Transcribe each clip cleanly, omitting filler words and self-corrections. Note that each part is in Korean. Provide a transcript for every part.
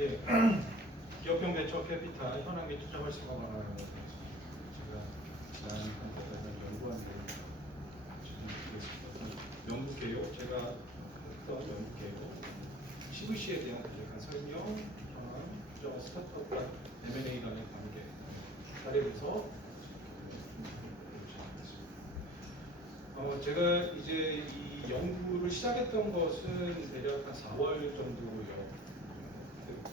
예, 기업형 벤처 캐피탈 현황 및 투자 활성화 방안을 제가 지난 한 달간 연구한 내용 지금 드리겠습니다. 연구 개요, 제가 했던 연구 개요, CVC에 대한 간략한 설명, 현황, 투자와 스타트업 간 M&A 간의 관계, 사례에서 제가 이제 이 연구를 시작했던 것은 대략 한 4월 정도요. 그때부터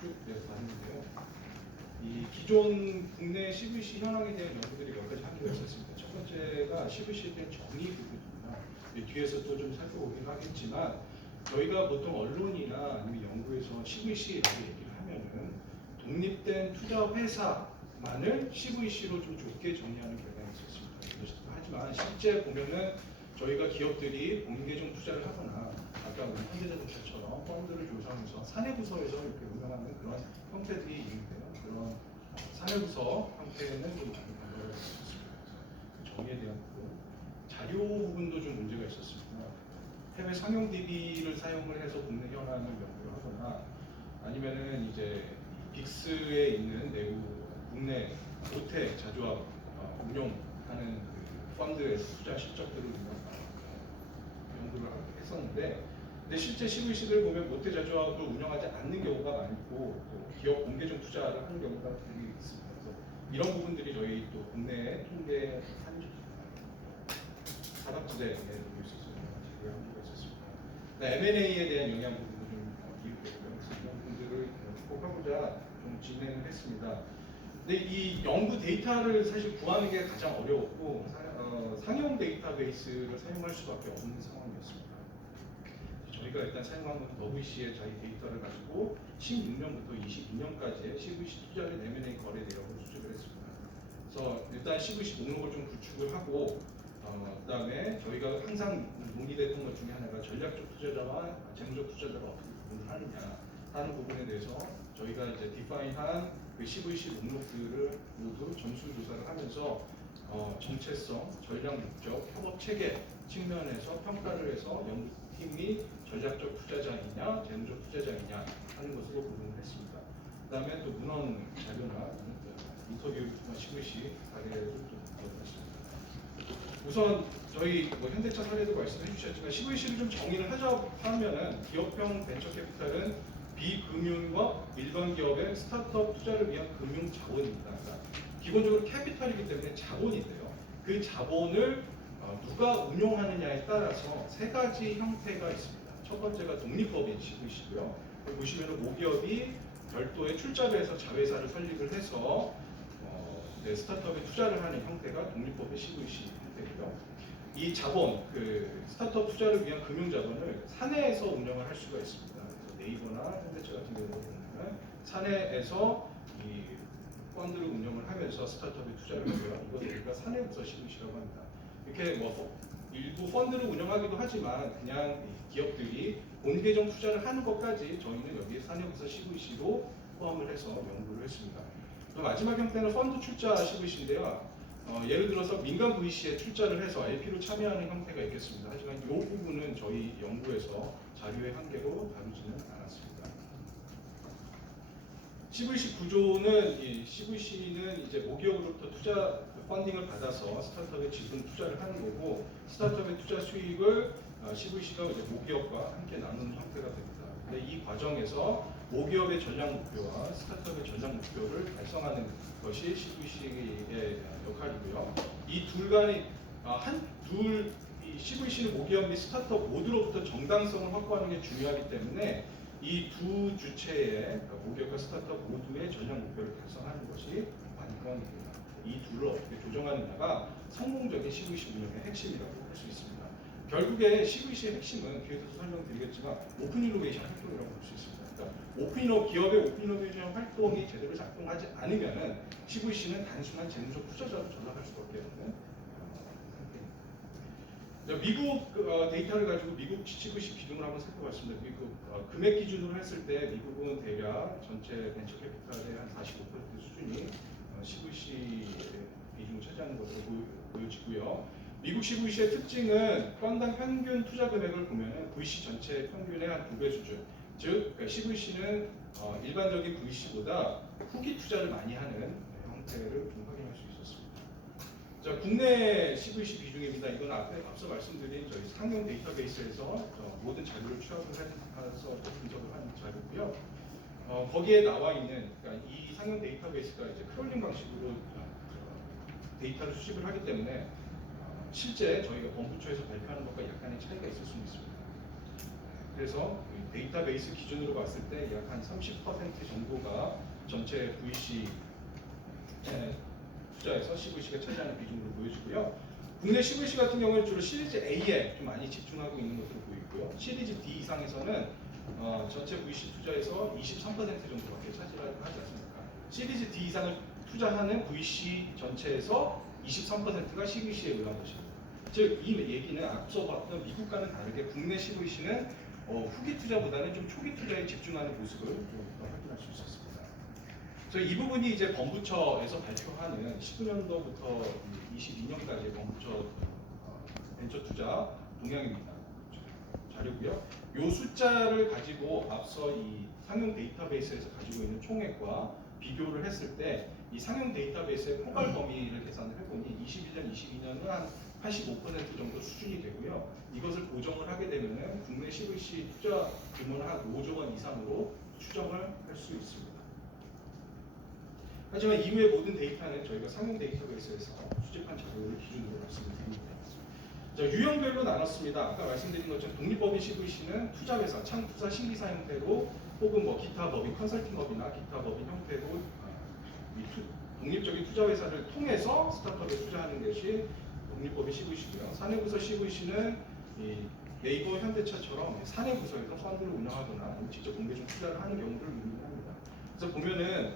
쭉 봤는데요. 이 기존 국내 CVC 현황에 대한 연구들이 몇 가지 한계가 있었습니다. 첫 번째가 CVC에 대한 정의 부분입니다. 뒤에서 또 좀 살펴보긴 하겠지만 저희가 보통 언론이나 아니면 연구에서 CVC라고 얘기를 하면은 독립된 투자 회사만을 CVC로 좀 좁게 정의하는 경향이 있었습니다. 하지만 실제 보면은 저희가 기업들이 공개적 투자를 하거나 아까 우리 현대자동차처럼 펀드를 조성해서 사내부서에서 이렇게 운영하는 그런 형태들이 있는데요. 그런 사내부서 형태는 좀 많이 변화가 있었습니다. 정의에 대한 부분, 자료 부분도 좀 문제가 있었습니다. 해외 상용 DB를 사용을 해서 국내 현황을 연구를 하거나 아니면은 이제 빅스에 있는 내부 국내 모태 자주화 운용하는 그 펀드에서 투자 실적들을 연구를 했었는데, 근데 실제 CVC를 보면 모태 자주화를 운영하지 않는 경우가 많고 또 기업 공개적 투자를 하는 경우가 되게 있습니다. 그래서 이런 부분들이 저희 또 국내 통계 산업부대에 놓고 있었어요. 제가 한계가 있었습니다. M&A에 대한 영향 부분도 좀 기입되고요. 그래서 이런 부분들을 꼭 하고자 좀 진행을 했습니다. 근데 이 연구 데이터를 사실 구하는 게 가장 어려웠고 상용 데이터베이스를 사용할 수밖에 없는 상황이었습니다. 저희가 일단 사용한 건 WC의 자기 데이터를 가지고 16년부터 22년까지의 CVC 투자된 M&A 거래 내역을 수집을 했습니다. 그래서 일단 CVC 목록을 좀 구축을 하고 그다음에 저희가 항상 논의됐던 것 중에 하나가 전략적 투자자와 재무적 투자자가 어떻게 구분을 하느냐 하는 부분에 대해서 저희가 이제 디파인한 그 CVC 목록들을 모두 점수 조사를 하면서 정체성, 전략 목적, 협업 체계 측면에서 평가를 해서 연구팀이 전략적 투자자이냐, 재무적 투자자이냐 하는 것으로 구분을 했습니다. 그다음에 또 문헌 자료나 인터뷰 CVC 사례를 좀 보여드렸습니다. 우선 저희 현대차 사례도 말씀해 주셨지만 CVC를 좀 정의를 하자 하면은 기업형 벤처 캐피탈은 비금융과 일반 기업의 스타트업 투자를 위한 금융 자본입니다. 그러니까 기본적으로 캐피탈이기 때문에 자본인데요. 그 자본을 누가 운용하느냐에 따라서 세 가지 형태가 있습니다. 첫 번째가 독립법인 CVC고요. 보시면은 모기업이 별도의 출자배에서 자회사를 설립을 해서 스타트업에 투자를 하는 형태가 독립법인 CVC 형태고요. 이 자본, 그 스타트업 투자를 위한 금융 자본을 사내에서 운영을 할 수가 있습니다. 그래서 네이버나 현대차 같은 경우는 보면 사내에서 이 펀드를 운영을 하면서 스타트업에 투자를 하고요. 이것을 우리가 사내부서 CVC라고 합니다. 이렇게 일부 펀드를 운영하기도 하지만 그냥 기업들이 본계정 투자를 하는 것까지 저희는 여기에 사내부서 CVC로 포함을 해서 연구를 했습니다. 마지막 형태는 펀드 출자 CVC인데요. 예를 들어서 민간 VC에 출자를 해서 LP로 참여하는 형태가 있겠습니다. 하지만 이 부분은 저희 연구에서 자료의 한계로 다루지는 않았습니다. CVC 구조는 CVC는 이제 모기업으로부터 투자 펀딩을 받아서 스타트업에 지분 투자를 하는 거고 스타트업의 투자 수익을 CVC가 이제 모기업과 함께 나누는 형태가 됩니다. 근데 이 과정에서 모기업의 전략 목표와 스타트업의 전략 목표를 달성하는 것이 CVC의 역할이고요. 이 둘 간의 이 CVC는 모기업 및 스타트업 모두로부터 정당성을 확보하는 게 중요하기 때문에 이 두 주체의 모기업과 스타트업 모두의 전략 목표를 달성하는 것이 관건입니다. 이 둘을 어떻게 조정하느냐가 성공적인 CVC 운영의 핵심이라고 할 수 있습니다. 결국에 CVC의 핵심은 뒤에서 설명드리겠지만 오픈 이노베이션 활동이라고 볼 수 있습니다. 그러니까 기업의 오픈 이노베이션 활동이 제대로 작동하지 않으면 CVC는 단순한 재무적 투자자로 전락할 수밖에 없는 미국 데이터를 가지고 미국 CVC 기준으로 한번 살펴봤습니다. 미국 금액 기준으로 했을 때 미국은 대략 전체 벤처 캐피탈의 한 45% 수준이 CVC 비중을 차지하는 것으로 보여지고요. 미국 CVC의 특징은 건당 평균 투자 금액을 보면 VC 전체 평균의 한 2배 수준, 즉 그러니까 CVC는 일반적인 VC보다 후기 투자를 많이 하는 형태를 좀 확인할 수 있었습니다. 자, 국내 CVC 비중입니다. 이건 앞서 말씀드린 저희 상용 데이터베이스에서 모든 자료를 취합을 해서 분석을 한 자료고요. 거기에 나와 있는 그러니까 이 상용 데이터베이스가 이제 크롤링 방식으로 데이터를 수집을 하기 때문에 실제 저희가 본부처에서 발표하는 것과 약간의 차이가 있을 수 있습니다. 그래서 데이터베이스 기준으로 봤을 때 약 한 30% 정도가 전체 VC 투자에서 CVC가 차지하는 비중으로 보여지고요. 국내 CVC 같은 경우는 주로 시리즈 A에 좀 많이 집중하고 있는 것으로 보이고요. 시리즈 D 이상에서는 전체 VC 투자에서 23% 정도밖에 차지하지 않습니다. 시리즈 D 이상을 투자하는 VC 전체에서 23%가 CVC에 의한 것입니다. 즉, 이 얘기는 앞서 봤던 미국과는 다르게 국내 CVC는 후기 투자보다는 좀 초기 투자에 집중하는 모습을 좀 확인할 수 있었습니다. 그래서 이 부분이 이제 범부처에서 발표하는 19년도부터 22년까지의 범부처 벤처 투자 동향입니다. 자료고요. 이 숫자를 가지고 앞서 이 상용 데이터베이스에서 가지고 있는 총액과 비교를 했을 때 이 상용 데이터베이스의 포괄 범위를 계산을 해보니 21년, 22년은 한 85% 정도 수준이 되고요. 이것을 고정을 하게 되면 국내 CVC 투자 규모는 한 5조 원 이상으로 추정을 할 수 있습니다. 하지만 이후의 모든 데이터는 저희가 상용 데이터베이스에서 수집한 자료를 기준으로 말씀을 드립니다. 자, 유형별로 나눴습니다. 아까 말씀드린 것처럼 독립법인 CVC는 투자회사, 창투사, 신기사 형태로 혹은 뭐 기타 법인, 컨설팅업이나 기타 법인 형태로 독립적인 투자회사를 통해서 스타트업에 투자하는 것이 독립법인 CVC고요. 사내부서 CVC는 네이버, 현대차처럼 사내부서에서 펀드를 운영하거나 직접 공개적 투자를 하는 경우를 의미합니다. 그래서 보면은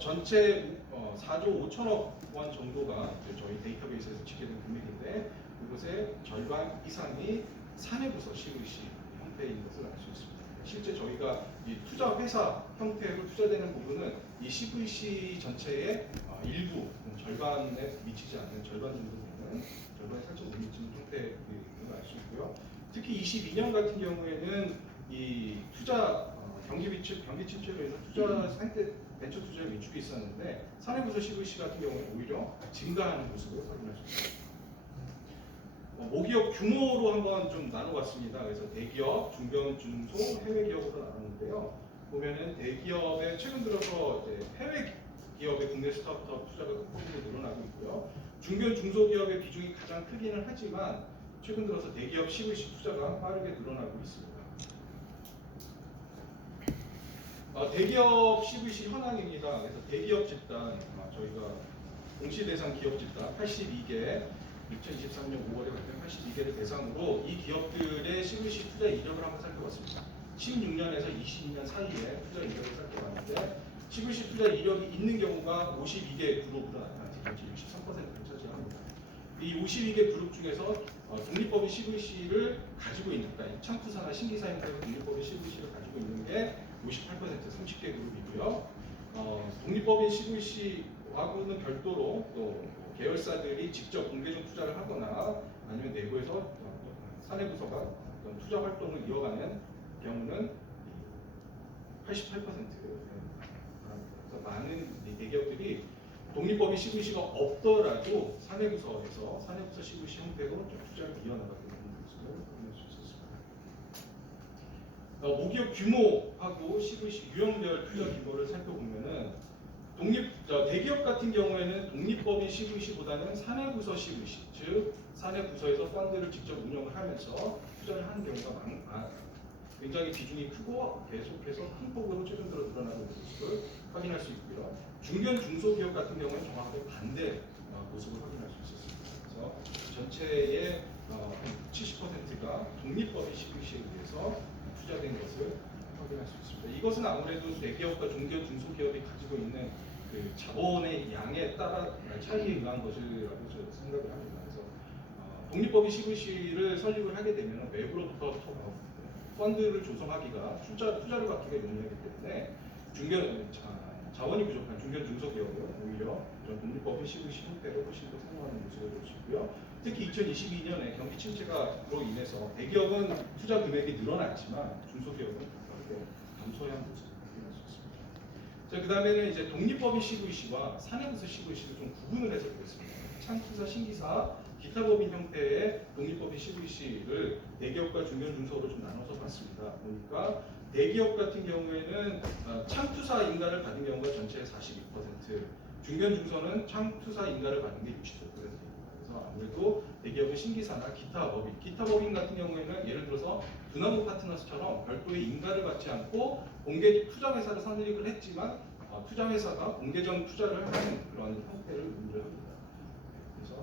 전체 4조 5천억 원 정도가 저희 데이터베이스에서 집계된 금액인데 그것의 절반 이상이 사내부서 CVC 형태인 것을 알 수 있습니다. 실제 저희가 이 투자 회사 형태로 투자되는 부분은 이 CVC 전체의 일부 절반에 미치지 않는 절반 정도 되는 절반에 살짝 못 미치는 형태를 알 수 있고요. 특히 22년 같은 경우에는 이 투자 경기 침체로 인해서 투자 상태 벤처 투자에 위축이 있었는데 사내부서 CVC 같은 경우는 오히려 증가하는 모습을 확인할 수 있습니다. 모기업 규모로 한번 좀 나눠봤습니다. 그래서 대기업, 중견, 중소, 해외 기업으로 나눴는데요. 보면은 대기업에 최근 들어서 이제 해외 기업의 국내 스타트업 투자가 극폭으로 늘어나고 있고요. 중견, 중소기업의 비중이 가장 크기는 하지만 최근 들어서 대기업 CVC 투자가 빠르게 늘어나고 있습니다. 대기업 CVC 현황입니다. 그래서 대기업 집단 저희가 공시 대상 기업 집단 82개 2023년 5월에 발표한 82개를 대상으로 이 기업들의 CVC 투자 이력을 한번 살펴봤습니다. 16년에서 22년 사이에 투자 이력을 살펴봤는데 CVC 투자 이력이 있는 경우가 52개 그룹으로 나타나서 전체 63%를 차지합니다. 이 52개 그룹 중에서 독립법인 CVC를 가지고 있는, 그러니까 창투사나 신기사 형태의 독립법인 CVC를 가지고 있는 게 58% 30개 그룹이고요. 독립법인 CVC하고는 별도로 또 계열사들이 직접 공개적 투자를 하거나 아니면 내부에서 사내부서가 어떤 투자 활동을 이어가는 경우는 88%. 그래서 많은 대기업들이 독립법인 CVC가 없더라도 사내부서에서 사내부서 CVC 형태로 좀 투자를 이어나가고 있는 모습을 확인할 수 있었습니다. 모기업 규모하고 CVC 유형별 투자 규모를 살펴보면은 대기업 같은 경우에는 독립법인 CVC보다는 사내부서 CVC, 즉 사내부서에서 펀드를 직접 운영을 하면서 투자를 하는 경우가 굉장히 비중이 크고 계속해서 큰 폭으로 최근 들어 늘어나고 있는 모습을 확인할 수 있고요. 중견 중소기업 같은 경우는 정확하게 반대 모습을 확인할 수 있었습니다. 그래서 전체의 70%가 독립법인 CVC에 의해서 투자된 것을 확인할 수 있습니다. 이것은 아무래도 대기업과 중견 중소기업이 가지고 있는 그 자본의 양에 따라 차이에 의한 것이라고 저는 생각을 합니다. 그래서 독립법인 CVC를 설립을 하게 되면 외부로부터 펀드를 조성하기가 투자를 받기가 용이하기 때문에 자원이 부족한 중견 중소기업은 오히려 이런 독립법인 CVC 형태로 훨씬 더 선호하는 모습을 볼 수 있고요. 특히 2022년에 경기 침체가로 인해서 대기업은 투자 금액이 늘어났지만 중소기업은 다르게 한번 확인할 수 있습니다. 자, 그 다음에는 이제 독립법인 CVC와 사내부서 CVC를 좀 구분을 해서 보겠습니다. 창투사, 신기사, 기타 법인 형태의 독립법인 CVC를 대기업과 중견 중소로 좀 나눠서 봤습니다. 보니까 대기업 같은 경우에는 창투사 인가를 받은 경우가 전체의 42%, 중견 중소는 창투사 인가를 받은 게 65%입니다. 그래서 아무래도 대기업은 신기사나 기타 법인 같은 경우에는 예를 들어서 두나무 파트너스처럼 별도의 인가를 받지 않고 공개 투자회사를 설립을 했지만 투자회사가 공개적 투자를 하는 그런 형태를 의미를 합니다. 그래서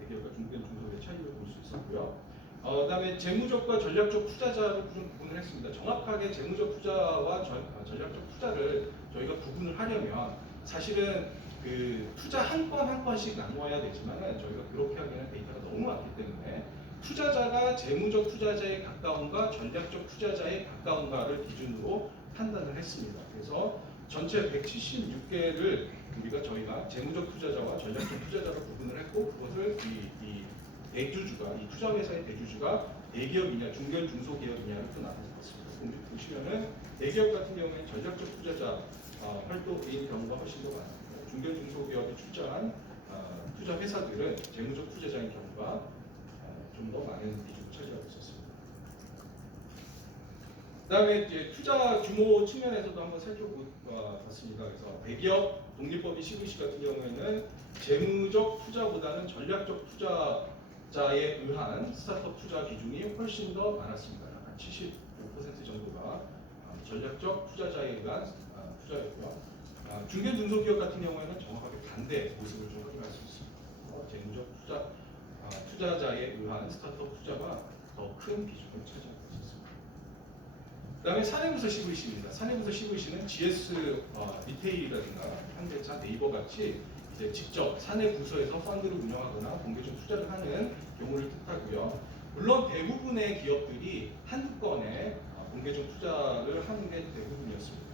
대기업과 중견 중소의 차이를 볼 수 있었고요. 그다음에 재무적과 전략적 투자자로 좀 구분을 했습니다. 정확하게 재무적 투자와 전략적 투자를 저희가 구분을 하려면 사실은 그 투자 한 건 한 건씩 나누어야 되지만 저희가 그렇게 하기에는 데이터가 너무 많기 때문에 투자자가 재무적 투자자에 가까운가 전략적 투자자에 가까운가를 기준으로 판단을 했습니다. 그래서 전체 176개를 저희가 재무적 투자자와 전략적 투자자로 구분을 했고 그것을 이 대주주가 이 투자회사의 대주주가 대기업이냐 중견 중소기업이냐를 또 나눠서 봤습니다. 보시면은 대기업 같은 경우에는 전략적 투자자 활동인 경우가 훨씬 더 많습니다. 중견 중소기업에 출자한 투자 회사들은 재무적 투자자인 경우가 좀 더 많은 비중을 차지하고 있었습니다. 그다음에 이제 투자 규모 측면에서도 한번 살펴봤습니다. 그래서 대기업 독립법인 CVC 같은 경우에는 재무적 투자보다는 전략적 투자자에 의한 스타트업 투자 비중이 훨씬 더 많았습니다. 한 75% 정도가 전략적 투자자에 의한 투자였고요. 중견 중소기업 같은 경우에는 정확하게 반대 모습을 좀 확인할 수 있습니다. 재무적 투자자에 의한 스타트업 투자가 더 큰 비중을 차지하고 있습니다. 그다음에 사내부서 CVC입니다. 사내부서 CVC는 GS 리테일이라든가 현대차, 네이버 같이 이제 직접 사내 부서에서 펀드를 운영하거나 공개적 투자를 하는 경우를 뜻하고요. 물론 대부분의 기업들이 한두 건에 공개적 투자를 하는 게 대부분이었습니다.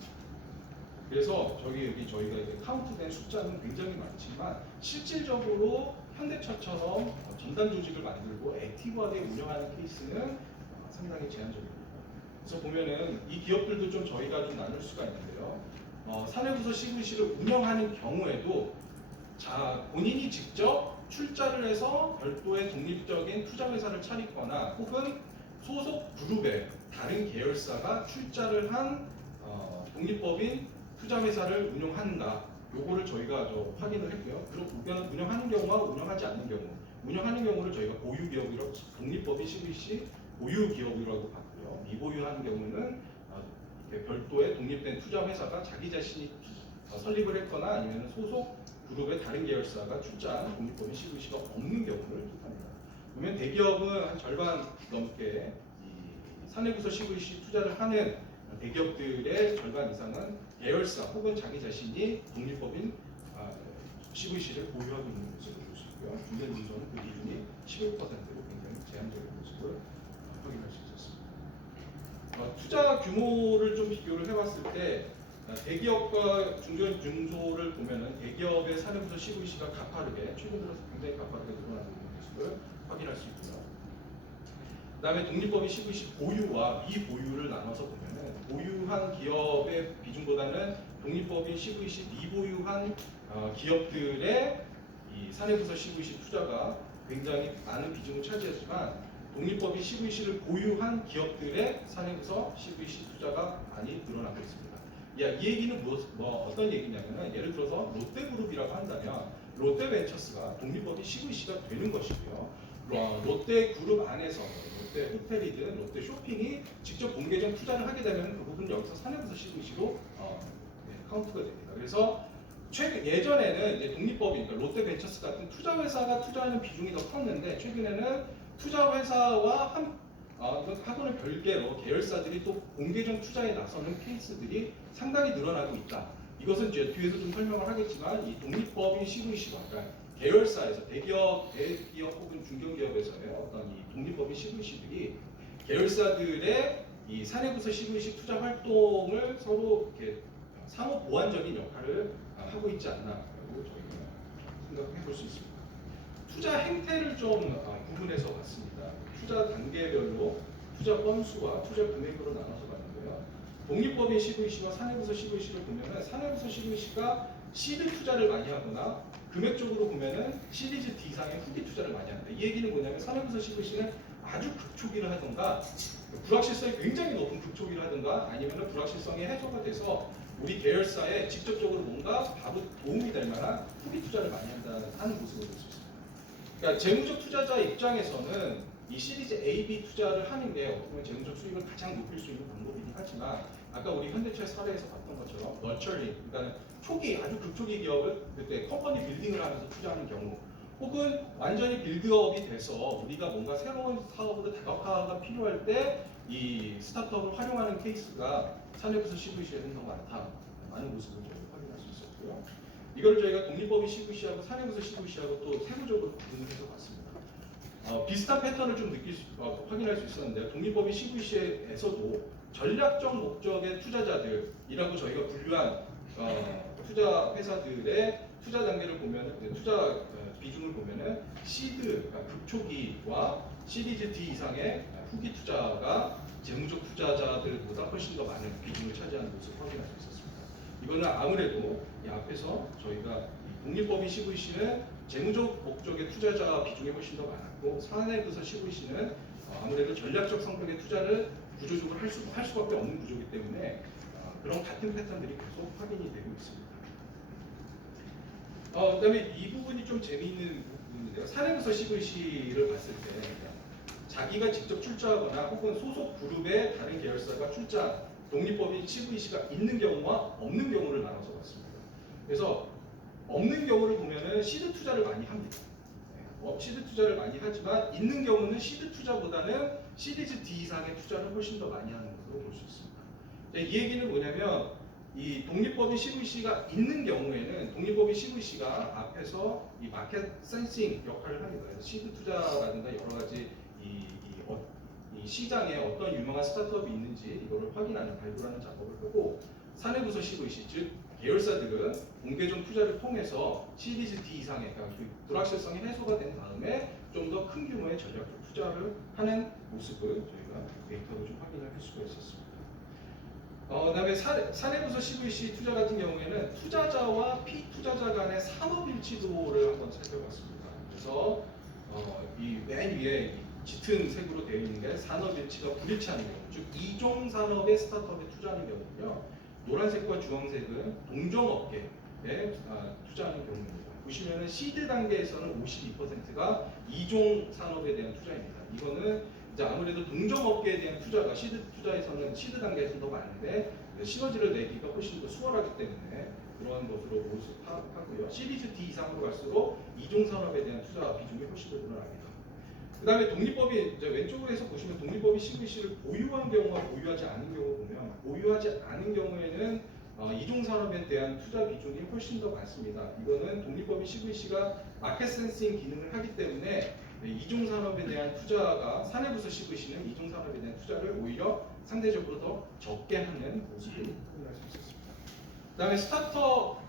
그래서 저희가 이제 카운트된 숫자는 굉장히 많지만 실질적으로 현대차처럼 전담 조직을 만들고 액티브하게 운영하는 케이스는 상당히 제한적입니다. 그래서 보면은 이 기업들도 좀 저희가 좀 나눌 수가 있는데요. 사내부서 CVC를 운영하는 경우에도 본인이 직접 출자를 해서 별도의 독립적인 투자회사를 차리거나 혹은 소속 그룹의 다른 계열사가 출자를 한 독립법인 투자회사를 운영하는가 요거를 저희가 확인을 했고요. 그리고 운영하는 경우와 운영하지 않는 경우 운영하는 경우를 저희가 보유기업이라고 독립법인 CVC 보유기업이라고 봤고요. 미보유하는 경우는 별도의 독립된 투자회사가 자기 자신이 설립을 했거나 아니면 소속 그룹의 다른 계열사가 출자한 독립법인 CVC가 없는 경우를 뜻합니다. 그러면 대기업은 한 절반 넘게 사내부서 CVC 투자를 하는 대기업들의 절반 이상은 계열사 혹은 자기 자신이 독립법인 CVC를 보유하고 있는 모습을 볼 수 있고요. 중견 중소는 그 기준이 11%로 굉장히 제한적인 모습을 확인할 수 있었습니다. 투자 규모를 좀 비교를 해봤을 때 대기업과 중견 중소를 보면은 대기업의 사내부서 CVC가 가파르게 최근 들어서 굉장히 가파르게 늘어나고 있는 모습을 확인할 수 있고요. 그다음에 독립법인 CVC 보유와 미보유를 나눠서 보면은 보유한 기업의 비중보다는 독립법인 CVC 미보유한 기업들의 이 사내부서 CVC 투자가 굉장히 많은 비중을 차지했지만 독립법인 CVC를 보유한 기업들의 사내부서 CVC 투자가 많이 늘어나고 있습니다. 이 얘기는 어떤 얘기냐면은 예를 들어서 롯데그룹이라고 한다면 롯데벤처스가 독립법인 CVC가 되는 것이고요. 롯데그룹 안에서 롯데 호텔이든 롯데 쇼핑이 직접 공개적 투자를 하게 되면 그 부분은 여기서 사내부서 CVC로 카운트가 됩니다. 그래서 예전에는 이제 독립법인 그러니까 롯데벤처스 같은 투자회사가 투자하는 비중이 더 컸는데 최근에는 투자회사와 하고는 별개로 계열사들이 또 공개적 투자에 나서는 케이스들이 상당히 늘어나고 있다. 이것은 이제 뒤에서 좀 설명을 하겠지만 이 독립법인 CVC와 그러니까 계열사에서 대기업 혹은 중견기업에서의 어떤 이 독립법인 CVC들이 계열사들의 이 사내부서 CVC 투자 활동을 서로 이렇게 상호 보완적인 역할을 하고 있지 않나라고 저희가 생각해 볼 수 있습니다. 투자 행태를 좀 구분해서 봤습니다. 투자 단계별로 투자 건수와 투자 금액으로 나눠서 봤는데요. 독립법인 CVC와 사내부서 CVC를 보면은 사내부서 CVC가 시드 투자를 많이 하거나 금액적으로 보면은 시리즈 D 이상의 후기 투자를 많이 한다. 이 얘기는 뭐냐면 사내부서 CVC는 아주 극초기를 하던가 불확실성이 굉장히 높은 극초기를 하던가 아니면 불확실성이 해소가 돼서 우리 계열사에 직접적으로 뭔가 바로 도움이 될 만한 후기 투자를 많이 하는 모습을 볼 수 있습니다. 그러니까 재무적 투자자 입장에서는 이 시리즈 A, B 투자를 하는 게 어떻게 보면 재무적 수익을 가장 높일 수 있는 방법이긴 하지만 아까 우리 현대차 사례에서 봤던 것처럼 너처링, 그러니까 초기 아주 극초기 기업을 그때 컴퍼니 빌딩을 하면서 투자하는 경우 혹은 완전히 빌드업이 돼서 우리가 뭔가 새로운 사업으로 다각화가 필요할 때 이 스타트업을 활용하는 케이스가 사내부서 CVC에는 더 많은 모습을 저희가 확인할 수 있었고요. 이걸 저희가 독립법인 CVC하고 사내부서 CVC하고 또 세부적으로 구분을 해서 봤습니다. 비슷한 패턴을 좀 확인할 수 있었는데 독립법인 CVC에서도 전략적 목적의 투자자들이라고 저희가 분류한 투자 회사들의 투자 단계를 보면 투자 비중을 보면은 시드 그러니까 극초기와 시리즈 D 이상의 후기 투자가 재무적 투자자들보다 훨씬 더 많은 비중을 차지하는 것을 확인할 수 있었습니다. 이거는 아무래도 이 앞에서 저희가 독립법인 CVC는 재무적 목적의 투자자 비중이 훨씬 더 많았고 사내부서 CVC는 아무래도 전략적 성격의 투자를 구조적으로 할 수밖에 없는 구조이기 때문에 그런 같은 패턴들이 계속 확인이 되고 있습니다. 그다음에 이 부분이 좀 재미있는 부분인데요. 사내부서 CVC를 봤을 때 자기가 직접 출자하거나 혹은 소속 그룹의 다른 계열사가 출자 독립법인 CVC가 있는 경우와 없는 경우를 나눠서 봤습니다. 그래서 없는 경우를 보면은 시드 투자를 많이 합니다. 시드 투자를 많이 하지만 있는 경우는 시드 투자보다는 시리즈 D 이상의 투자를 훨씬 더 많이 하는 것으로 볼 수 있습니다. 이 얘기는 뭐냐면 이 독립법인 CVC가 있는 경우에는 독립법인 CVC가 앞에서 이 마켓 센싱 역할을 합니다. 그래서 시드 투자라든가 여러 가지 이 시장에 어떤 유명한 스타트업이 있는지 이거를 확인하는 발굴하는 작업을 하고 사내부서 CVC 즉 계열사들은 공개적 투자를 통해서 시리즈 D 이상의 그러니까 불확실성이 해소가 된 다음에 좀 더 큰 규모의 전략적 투자를 하는 모습을 저희가 데이터로 좀 확인을 할 수가 있었습니다. 그다음에 사내부서 CVC 투자 같은 경우에는 투자자와 피투자자 간의 산업 일치도를 한번 살펴봤습니다. 그래서 이 맨 위에 짙은 색으로 되어 있는 게 산업 일치가 불일치하는 경우, 즉 이종 산업의 스타트업에 투자하는 경우는요. 노란색과 주황색은 동종업계에 투자하는 경우입니다. 보시면은 시드 단계에서는 52%가 이종 산업에 대한 투자입니다. 이거는 이제 아무래도 동종업계에 대한 투자가 시드 투자에서는 시드 단계에서는 더 많은데 시너지를 내기가 훨씬 더 수월하기 때문에 그러한 것으로 모습하고요. 시리즈 D 이상으로 갈수록 이종 산업에 대한 투자 비중이 훨씬 더 늘어납니다. 그 다음에 독립법이 이제 왼쪽으로 해서 보시면 독립법이 CVC를 보유한 경우와 보유하지 않은 경우 보면 보유하지 않은 경우에는 이종 산업에 대한 투자 비중이 훨씬 더 많습니다. 이거는 독립법인 CVC가 마켓 센싱 기능을 하기 때문에 이종 산업에 대한 투자가 사내부서 CVC는 이종 산업에 대한 투자를 오히려 상대적으로 더 적게 하는 모습을 확인할 수 있었습니다. 그 다음에 스타트업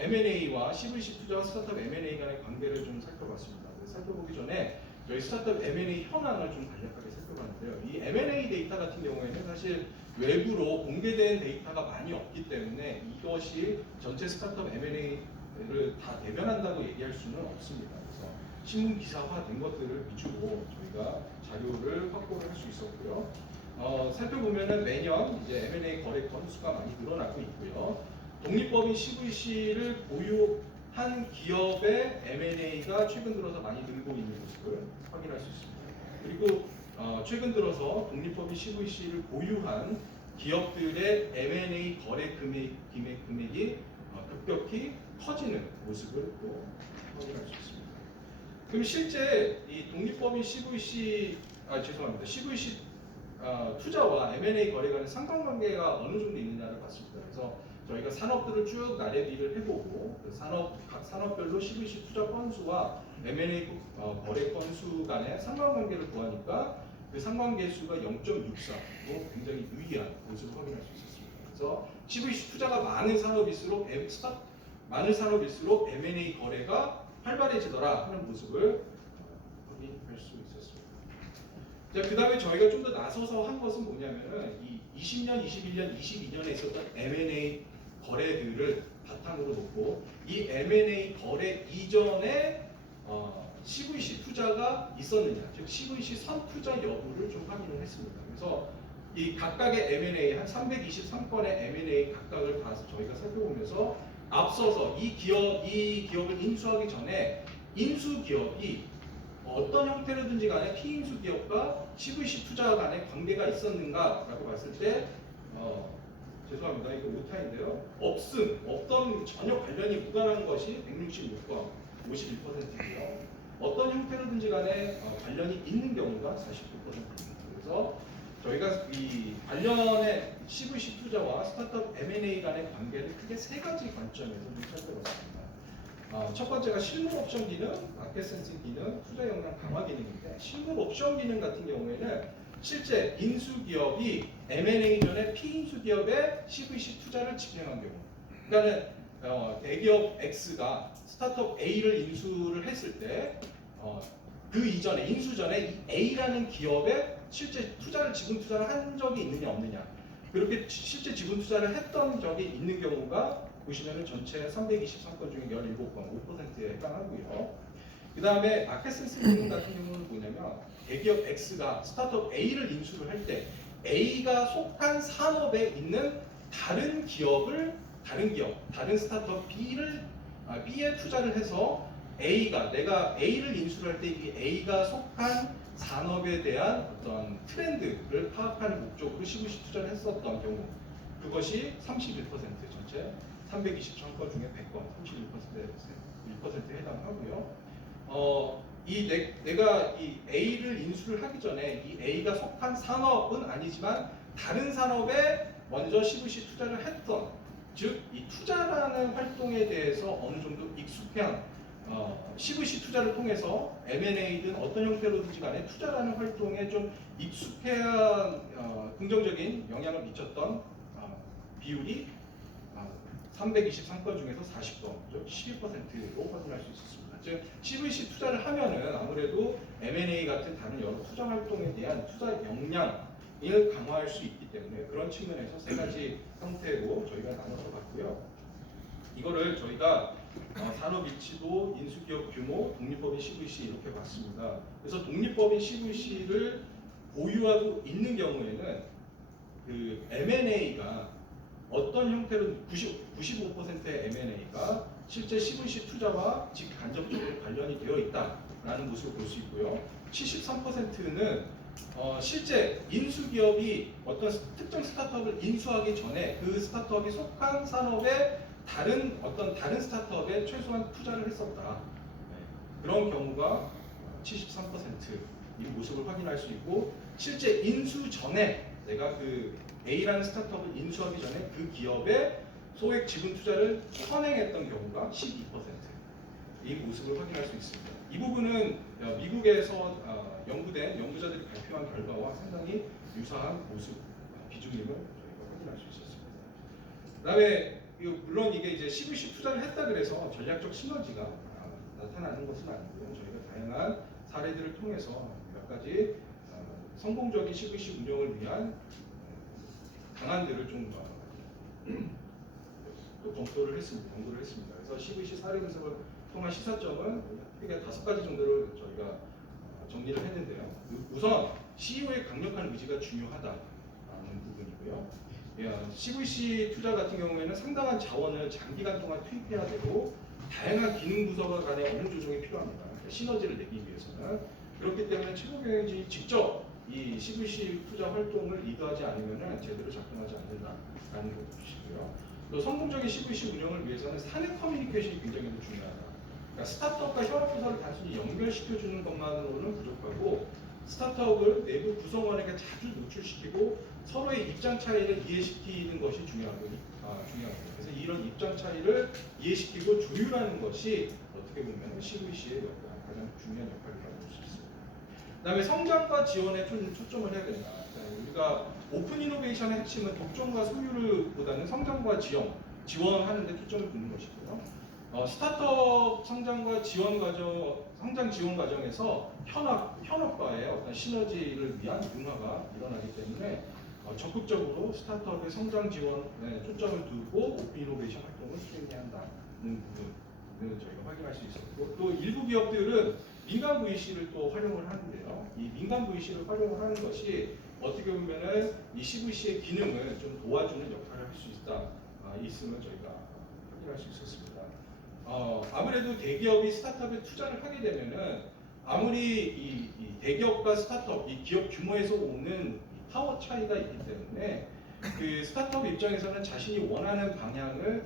M&A와 CVC 투자와 스타트업 M&A 간의 관계를 좀 살펴봤습니다. 살펴보기 전에 저희 스타트업 M&A 현황을 좀 간략하게 살펴봤는데요. 이 M&A 데이터 같은 경우에는 사실 외부로 공개된 데이터가 많이 없기 때문에 이것이 전체 스타트업 M&A를 다 대변한다고 얘기할 수는 없습니다. 그래서 신문 기사화된 것들을 위주로 저희가 자료를 확보를 할 수 있었고요. 살펴보면은 매년 이제 M&A 거래 건수가 많이 늘어나고 있고요. 독립법인 CVC를 보유한 기업의 M&A가 최근 들어서 많이 늘고 있는 모습을 확인할 수 있습니다. 그리고 최근 들어서 독립법인 CVC를 보유한 기업들의 M&A 거래 금액이 급격히 커지는 모습을 또 확인할 수 있습니다. 그럼 실제 이 독립법인 CVC 투자와 M&A 거래 간의 상관관계가 어느 정도 있느냐를 봤습니다. 그래서 저희가 산업들을 쭉 나래비를 해보고 그 각 산업별로 CVC 투자 건수와 M&A 거래 건수 간의 상관관계를 구하니까 그 상관계수가 0.64로 굉장히 유의한 것으로 확인할 수 있었습니다. 그래서 CVC 투자가 많은 산업일수록 M&A 거래가 활발해지더라 하는 모습을 확인할 수 있었습니다. 자, 그 다음에 저희가 좀 더 나서서 한 것은 뭐냐면은 이 20년, 21년, 22년에 있었던 M&A 거래들을 바탕으로 놓고 이 M&A 거래 이전에 CVC 투자가 있었느냐, 즉 CVC 선투자 여부를 좀 확인을 했습니다. 그래서 이 각각의 M&A 한 323건의 M&A 각각을 다 저희가 살펴보면서 앞서서 이 기업을 인수하기 전에 인수 기업이 어떤 형태로든지 간에 피인수 기업과 CVC 투자 간의 관계가 있었는가라고 봤을 때 죄송합니다. 이거 오타인데요. 없던 전혀 관련이 무관한 것이 166건 51%이고요. 어떤 형태로든지 간에 관련이 있는 경우가 49%입니다. 그래서 저희가 이 관련의 CVC 투자와 스타트업 M&A 간의 관계를 크게 세 가지 관점에서 좀 살펴봤습니다. 첫 번째가 실물 옵션 기능, 마켓 센싱 기능, 투자 역량 강화 기능인데 실물 옵션 기능 같은 경우에는 실제 인수 기업이 M&A 전에 피인수 기업에 CVC 투자를 집행한 경우, 그러니까는 대기업 X가 스타트업 A를 인수를 했을 때 그 이전에 인수 전에 이 A라는 기업에 실제 지분 투자를 한 적이 있느냐 없느냐, 그렇게 실제 지분 투자를 했던 적이 있는 경우가 보시면은 전체 323건 중에 17건, 5%에 해당하고요. 그 다음에 마켓 센싱 기능 같은 경우는 뭐냐면 대기업 X가 스타트업 A를 인수를 할 때 A가 속한 산업에 있는 다른 스타트업 B에 투자를 해서 내가 A를 인수를 할 때 이 A가 속한 산업에 대한 어떤 트렌드를 파악하는 목적으로 CVC 투자를 했었던 경우, 그것이 31% 전체 323건 중에 100건, 31%에 해당하고요. 내가 이 A를 인수를 하기 전에 이 A가 속한 산업은 아니지만 다른 산업에 먼저 CVC 투자를 했던, 즉 이 투자라는 활동에 대해서 어느 정도 익숙한 CVC 투자를 통해서 M&A든 어떤 형태로든지 간에 투자라는 활동에 좀 익숙해야 긍정적인 영향을 미쳤던 비율이 323건 중에서 40건, 즉 12%로 확인할 수 있었습니다. 즉 CVC 투자를 하면은 아무래도 M&A 같은 다른 여러 투자 활동에 대한 투자 역량을 강화할 수 있기 때문에 그런 측면에서 세 가지 형태로 저희가 나눠서 봤고요. 이거를 저희가 산업 위치도, 인수기업 규모, 독립법인 CVC 이렇게 봤습니다. 그래서 독립법인 CVC를 보유하고 있는 경우에는 그 M&A가 어떤 형태로 95%의 M&A가 실제 CVC 투자와 직간접적으로 관련이 되어 있다라는 것을 볼 수 있고요. 73%는 실제 인수기업이 어떤 특정 스타트업을 인수하기 전에 그 스타트업이 속한 산업의 다른 스타트업에 최소한 투자를 했었다. 그런 경우가 73%이 모습을 확인할 수 있고, 실제 인수 전에 내가 그 A라는 스타트업을 인수하기 전에 그 기업에 소액 지분 투자를 선행했던 경우가 12%이 모습을 확인할 수 있습니다. 이 부분은 미국에서 연구된 연구자들이 발표한 결과와 상당히 유사한 모습 비중임을 저희가 확인할 수 있었습니다. 그다음에 물론 이게 이제 CVC 투자를 했다 그래서 전략적 시너지가 나타나는 것은 아니고요. 저희가 다양한 사례들을 통해서 몇 가지 성공적인 CVC 운영을 위한 방안들을 좀 또 검토를 했습니다. 연구를 했습니다. 그래서 CVC 사례 분석을 통한 시사점은 크게 5가지 정도를 저희가 정리를 했는데요. 우선 CEO의 강력한 의지가 중요하다는 부분이고요. CVC 투자 같은 경우에는 상당한 자원을 장기간 동안 투입해야 되고 다양한 기능 부서가 간의 어느 조정이 필요합니다. 시너지를 내기 위해서는. 그렇기 때문에 최고 경영진이 직접 이 CVC 투자 활동을 리드하지 않으면 제대로 작동하지 않는다라는 걸 보시고요. 또 성공적인 CVC 운영을 위해서는 사내 커뮤니케이션이 굉장히 중요하다. 그러니까 스타트업과 협업부서를 단순히 연결시켜주는 것만으로는 부족하고 스타트업을 내부 구성원에게 자주 노출시키고 서로의 입장 차이를 이해시키는 것이 중요합니다. 그래서 이런 입장 차이를 이해시키고 조율하는 것이 어떻게 보면 CVC의 가장 중요한 역할이라고 볼 수 있습니다. 그다음에 성장과 지원에 좀 초점을 해야 된다. 우리가 오픈 이노베이션의 핵심은 독점과 소유보다는 성장과 지원하는 데 초점을 두는 것이고요. 스타트업 성장 지원 과정에서 현업과의 어떤 시너지를 위한 융화가 일어나기 때문에 적극적으로 스타트업의 성장 지원에 초점을 두고 오픈 이노베이션 활동을 수행해야 한다는 부분을 저희가 확인할 수 있었고, 또 일부 기업들은 민간 VC를 또 활용을 하는데요. 이 민간 VC를 활용을 하는 것이 어떻게 보면은 이 CVC의 기능을 좀 도와주는 역할을 할 수 있음을 저희가 확인할 수 있었습니다. 아무래도 대기업이 스타트업에 투자를 하게 되면은 아무리 이 대기업과 스타트업, 이 기업 규모에서 오는 파워 차이가 있기 때문에 그 스타트업 입장에서는 자신이 원하는 방향을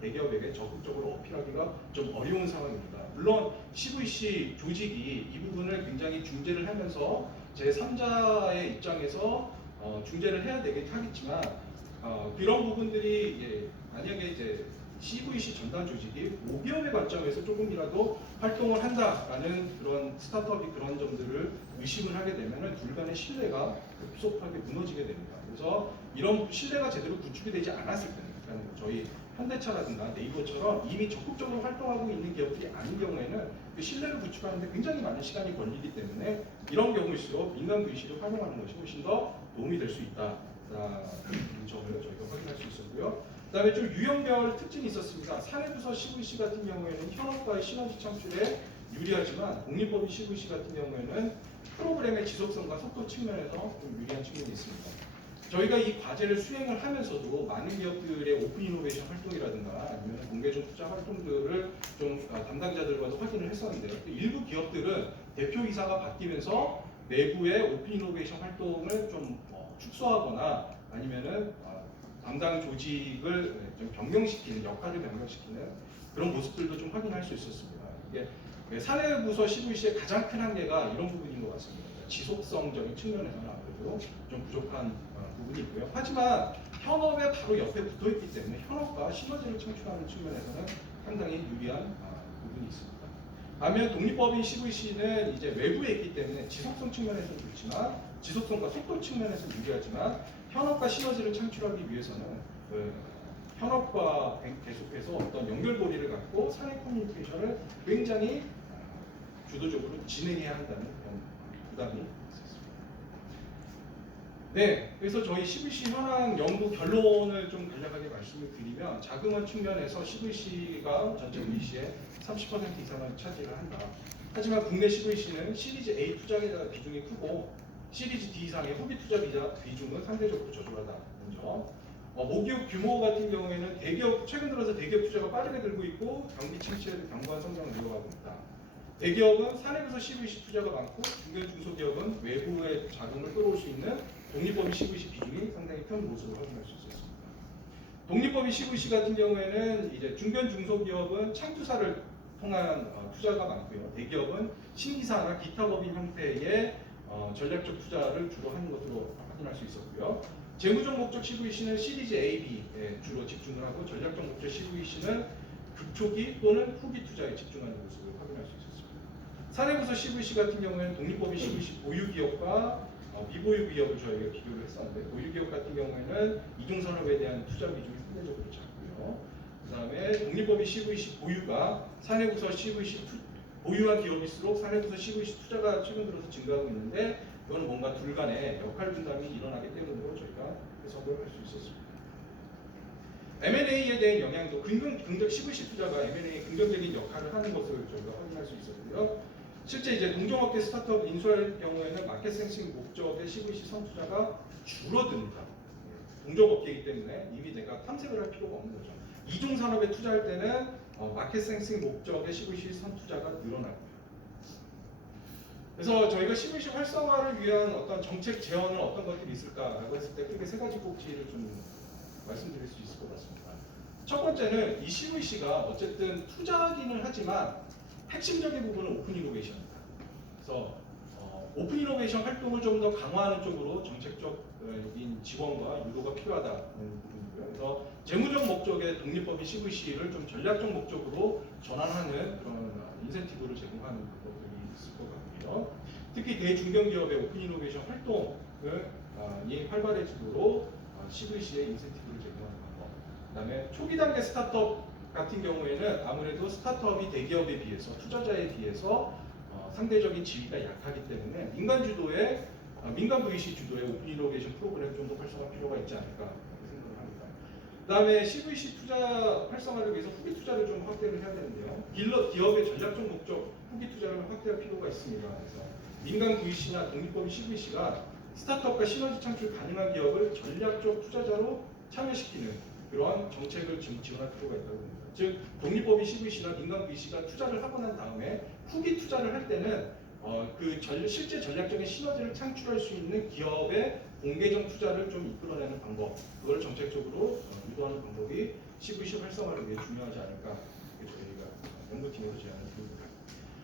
대기업에게 적극적으로 어필하기가 좀 어려운 상황입니다. 물론 CVC 조직이 이 부분을 굉장히 중재를 하면서 제3자의 입장에서 중재를 해야 되긴 하겠지만 그런 부분들이 만약에 이제 CVC 전담 조직이 모기업의 관점에서 조금이라도 활동을 한다라는 그런 스타트업이 그런 점들을 의심을 하게 되면 둘 간의 신뢰가 급속하게 무너지게 됩니다. 그래서 이런 신뢰가 제대로 구축이 되지 않았을 때는, 그러니까 저희 현대차라든가 네이버처럼 이미 적극적으로 활동하고 있는 기업들이 아닌 경우에는 그 신뢰를 구축하는데 굉장히 많은 시간이 걸리기 때문에 이런 경우일수록 민간 VC를 활용하는 것이 훨씬 더 도움이 될 수 있다라는 점을 저희가 확인할 수 있었고요. 그다음에 좀 유형별 특징이 있었습니다. 사내부서 CVC 같은 경우에는 현업과의 시너지 창출에 유리하지만 공립법인 CVC 같은 경우에는 프로그램의 지속성과 속도 측면에서 좀 유리한 측면이 있습니다. 저희가 이 과제를 수행을 하면서도 많은 기업들의 오픈 이노베이션 활동이라든가 아니면 공개적 투자 활동들을 좀 담당자들과도 확인을 했었는데요. 일부 기업들은 대표이사가 바뀌면서 내부의 오픈 이노베이션 활동을 좀 축소하거나 아니면은 담당 조직을 좀 변경시키는, 역할을 변경시키는 그런 모습들도 좀 확인할 수 있었습니다. 이게 사내부서 CVC의 가장 큰 한계가 이런 부분인 것 같습니다. 지속성적인 측면에서는 아무래도 좀 부족한 부분이 있고요. 하지만 현업에 바로 옆에 붙어 있기 때문에 현업과 시너지를 창출하는 측면에서는 상당히 유리한 부분이 있습니다. 반면 독립법인 CVC는 이제 외부에 있기 때문에 지속성 측면에서는 좋지만 지속성과 속도 측면에서는 유리하지만 현업과 시너지를 창출하기 위해서는 현업과 계속해서 어떤 연결고리를 갖고 사내 커뮤니케이션을 굉장히 주도적으로 진행해야 한다는 그런 부담이 있었습니다. 네, 그래서 저희 CVC 현황 연구 결론을 좀 간략하게 말씀을 드리면 자금원 측면에서 CVC가 전체 VC의 30% 이상을 차지를 한다. 하지만 국내 CVC는 시리즈 A 투자계좌 비중이 크고 시리즈 D 이상의 후기 투자 비중은 상대적으로 저조하다는 점. 모기업 규모 같은 경우에는 최근 들어서 대기업 투자가 빠르게 늘고 있고 경기 침체에도 견고한 성장을 이어가고 있다. 대기업은 사내부서 CVC 투자가 많고 중견 중소기업은 외부의 자금을 끌어올 수 있는 독립법인 CVC 비중이 상당히 큰 모습을 확인할 수 있었습니다. 독립법인 CVC 같은 경우에는 이제 중견 중소기업은 창투사를 통한 투자가 많고요. 대기업은 신기사나 기타 법인 형태의 전략적 투자를 주로 하는 것으로 확인할 수 있었고요. 재무적 목적 CVC는 시리즈 A, B에 주로 집중을 하고 전략적 목적 CVC는 급초기 또는 후기 투자에 집중하는 모습을 확인할 수 있었습니다. 사내부서 CVC 같은 경우에는 독립법인 CVC 보유기업과 미보유 기업을 저희가 비교를 했었는데 보유기업 같은 경우에는 이중산업에 대한 투자 비중이 상대적으로 작고요. 그 다음에 독립법인 CVC 보유가 사내부서 CVC 보유한 기업일수록 사내부서 CVC 투자가 최근 들어서 증가하고 있는데 이건 뭔가 둘 간의 역할 분담이 일어나기 때문으로 저희가 해석을 할 수 있었습니다. M&A에 대한 영향도 CVC 투자가 M&A에 긍정적인 역할을 하는 것을 저희가 확인할 수 있었고요. 실제 이제 동종업계 스타트업 인수할 경우에는 마켓 센싱 목적의 CVC 선투자가 줄어듭니다. 동종업계이기 때문에 이미 내가 탐색을 할 필요가 없는 거죠. 이중 산업에 투자할 때는 마켓 센싱 목적의 CVC 선투자가 늘어나고요. 그래서 저희가 CVC 활성화를 위한 어떤 정책 제언은 어떤 것들이 있을까라고 했을 때 크게 세 가지 꼭지를 좀 말씀드릴 수 있을 것 같습니다. 첫 번째는 이 CVC가 어쨌든 투자기는 하지만 핵심적인 부분은 오픈 이노베이션입니다. 그래서 오픈 이노베이션 활동을 좀 더 강화하는 쪽으로 정책적인 지원과 유도가 필요하다는 부분이고요. 그래서 재무적 목적의 독립법인 CVC를 좀 전략적 목적으로 전환하는 그런 인센티브를 제공하는 것들이 있을 것 같고요. 특히 대중견기업의 오픈 이노베이션 활동을 활발해지도록 CVC의 인센티브를 제공하는 것. 그다음에 초기 단계 스타트업 같은 경우에는 아무래도 스타트업이 대기업에 비해서 투자자에 비해서 상대적인 지위가 약하기 때문에 민간 주도의 민간 VC 주도의 오픈 이노베이션 프로그램 좀 더 활성화 필요가 있지 않을까 생각을 합니다. 그다음에 CVC 투자 활성화를 위해서 후기 투자를 좀 확대를 해야 되는데요. 기업의 전략적 목적 후기 투자를 확대할 필요가 있습니다. 그래서 민간 VC나 독립법인 CVC가 스타트업과 시너지 창출 가능한 기업을 전략적 투자자로 참여시키는 그러한 정책을 지원할 필요가 있다고 봅니다. 즉 독립법인 CVC나 민간 VC가 투자를 하고 난 다음에 후기 투자를 할 때는 실제 전략적인 시너지를 창출할 수 있는 기업의 공개적 투자를 좀 이끌어내는 방법, 그걸 정책적으로 유도하는 방법이 CVC 활성화를 위해 중요하지 않을까, 이렇게 저희가 연구팀에서 제안을 드립니다.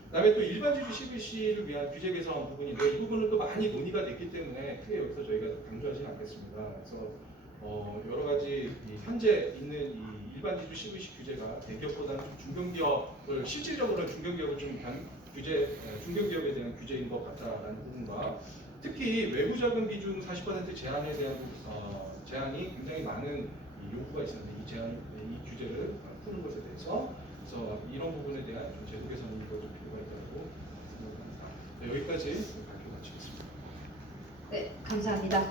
그다음에 또 일반주주 CVC를 위한 규제 개선 부분인데 이 부분은 또 많이 논의가 됐기 때문에 크게 여기서 저희가 강조하지는 않겠습니다. 그래서 여러 가지 현재 있는 이 일반주주 CVC 규제가 대기업보다는 좀 중견기업을 실질적으로는 중견기업을 좀 중견기업에 대한 규제인 것 같다라는 부분과 특히 외부 자금 비중 40% 제한에 대한 제한이 굉장히 많은 요구가 있었는데 이 규제를 푸는 것에 대해서 그래서 이런 부분에 대한 좀 제도 개선이 좀 필요가 있다고 생각합니다. 네, 여기까지 발표 마치겠습니다. 네, 감사합니다.